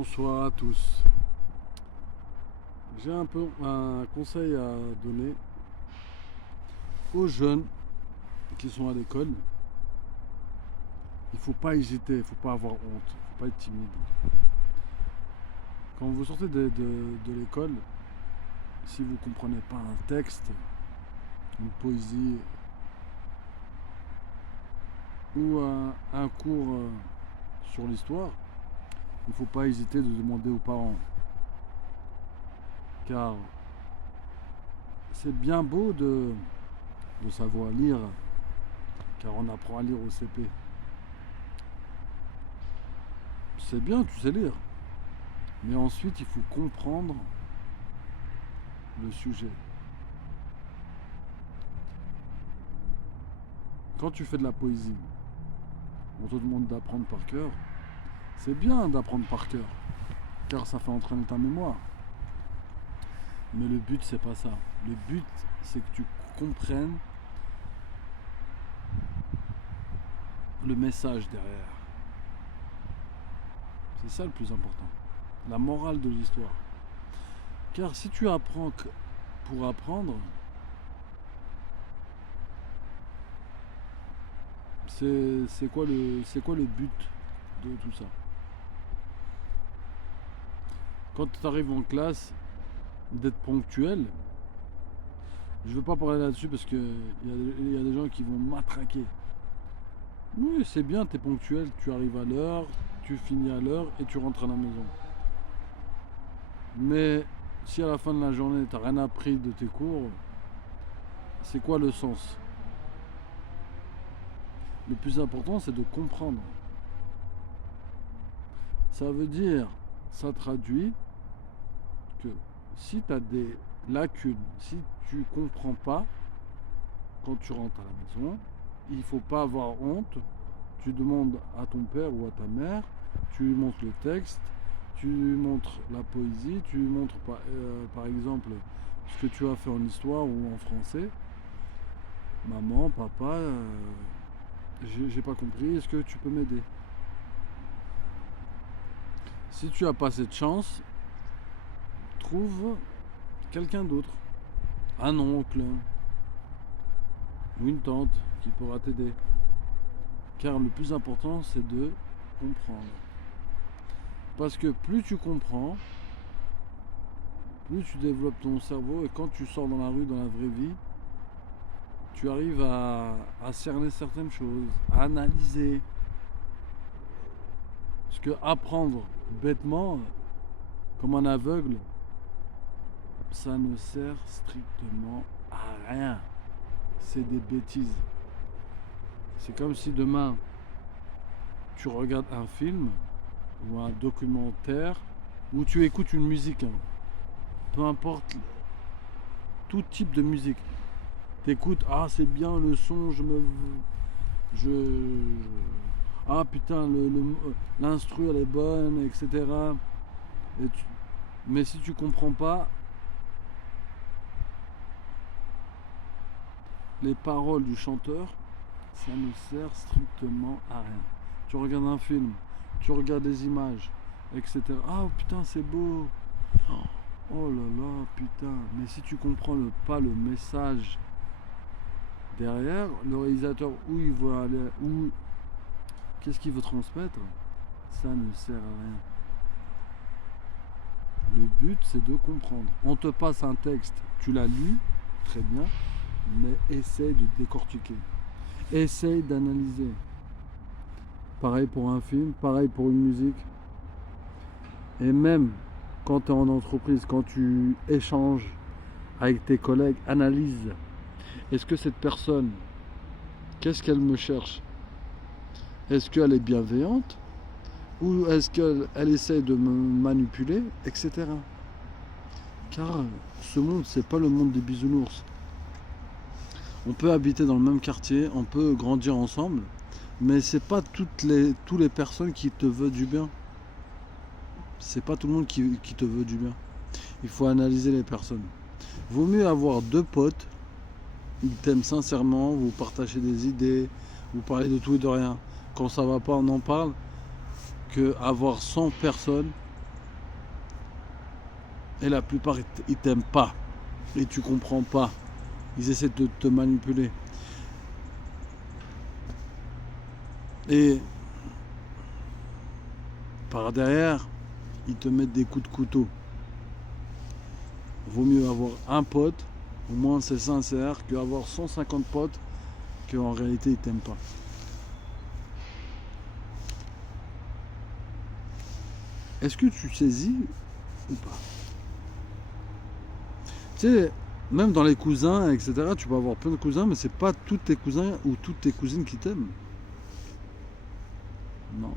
Bonsoir à tous. J'ai un peu un conseil à donner aux jeunes qui sont à l'école. Il ne faut pas hésiter, il ne faut pas avoir honte, il ne faut pas être timide. Quand vous sortez de l'école, si vous ne comprenez pas un texte, une poésie ou un cours sur l'histoire, il ne faut pas hésiter de demander aux parents. Car c'est bien beau de savoir lire, car on apprend à lire au CP. C'est bien, tu sais lire. Mais ensuite, il faut comprendre le sujet. Quand tu fais de la poésie, on te demande d'apprendre par cœur. C'est bien d'apprendre par cœur, car ça fait entraîner ta mémoire. Mais le but, c'est pas ça. Le but, c'est que tu comprennes le message derrière. C'est ça le plus important. La morale de l'histoire. Car si tu apprends que pour apprendre, c'est quoi le but de tout ça? Quand tu arrives en classe, d'être ponctuel, je veux pas parler là-dessus parce que y a des gens qui vont matraquer. Oui, c'est bien, tu es ponctuel, tu arrives à l'heure, tu finis à l'heure et tu rentres à la maison. Mais si à la fin de la journée, tu n'as rien appris de tes cours, c'est quoi le sens? Le plus important, c'est de comprendre. Ça veut dire, ça traduit que si tu as des lacunes, si tu comprends pas quand tu rentres à la maison, il ne faut pas avoir honte. Tu demandes à ton père ou à ta mère, tu lui montres le texte, tu lui montres la poésie, tu lui montres par exemple ce que tu as fait en histoire ou en français. Maman, papa, j'ai pas compris, est-ce que tu peux m'aider? Si tu as pas cette chance, trouve quelqu'un d'autre, un oncle ou une tante qui pourra t'aider. Car le plus important, c'est de comprendre. Parce que plus tu comprends, plus tu développes ton cerveau et quand tu sors dans la rue, dans la vraie vie, tu arrives à cerner certaines choses, à analyser. Parce que apprendre bêtement, comme un aveugle, ça ne sert strictement à rien. C'est des bêtises. C'est comme si demain, tu regardes un film ou un documentaire ou tu écoutes une musique, peu importe, tout type de musique. T'écoutes, ah c'est bien le son, ah putain l'instru elle est bonne, etc. Mais si tu comprends pas les paroles du chanteur, ça ne sert strictement à rien. Tu regardes un film, tu regardes des images, etc. Ah putain c'est beau. Oh là là, putain. Mais si tu comprends pas le message derrière, le réalisateur où il veut aller, où qu'est-ce qu'il veut transmettre, ça ne sert à rien. Le but c'est de comprendre. On te passe un texte, tu l'as lu, très bien, mais essaye de décortiquer. Essaye d'analyser. Pareil pour un film, pareil pour une musique. Et même quand tu es en entreprise, quand tu échanges avec tes collègues, analyse. Est-ce que cette personne, qu'est-ce qu'elle me cherche? Est-ce qu'elle est bienveillante? Ou est-ce qu'elle essaie de me manipuler, etc. Car ce monde, c'est pas le monde des bisounours. On peut habiter dans le même quartier, on peut grandir ensemble, mais c'est pas toutes les personnes qui te veulent du bien. C'est pas tout le monde qui te veut du bien. Il faut analyser les personnes. Vaut mieux avoir 2 potes, ils t'aiment sincèrement, vous partagez des idées, vous parlez de tout et de rien. Quand ça va pas, on en parle, que avoir 100 personnes Et la plupart, ils t'aiment pas. Et tu comprends pas. Ils essaient de te manipuler. Et par derrière, ils te mettent des coups de couteau. Vaut mieux avoir un pote, au moins c'est sincère, qu'avoir 150 potes qu'en réalité ils t'aiment pas. Est-ce que tu saisis ou pas? Tu sais, même dans les cousins, etc., tu peux avoir plein de cousins, mais c'est pas tous tes cousins ou toutes tes cousines qui t'aiment. Non.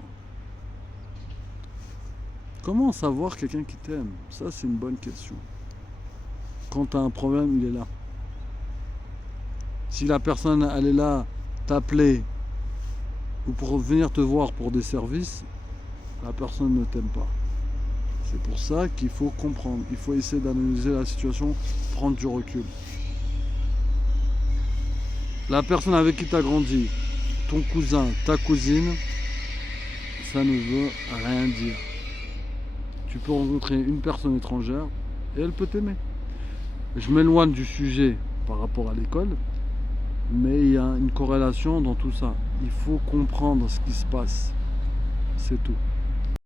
Comment savoir quelqu'un qui t'aime? Ça, c'est une bonne question. Quand tu as un problème, il est là. Si la personne, elle est là, t'appeler ou pour venir te voir pour des services, la personne ne t'aime pas. C'est pour ça qu'il faut comprendre. Il faut essayer d'analyser la situation, prendre du recul. La personne avec qui tu as grandi, ton cousin, ta cousine, ça ne veut rien dire. Tu peux rencontrer une personne étrangère et elle peut t'aimer. Je m'éloigne du sujet par rapport à l'école, mais il y a une corrélation dans tout ça. Il faut comprendre ce qui se passe. C'est tout.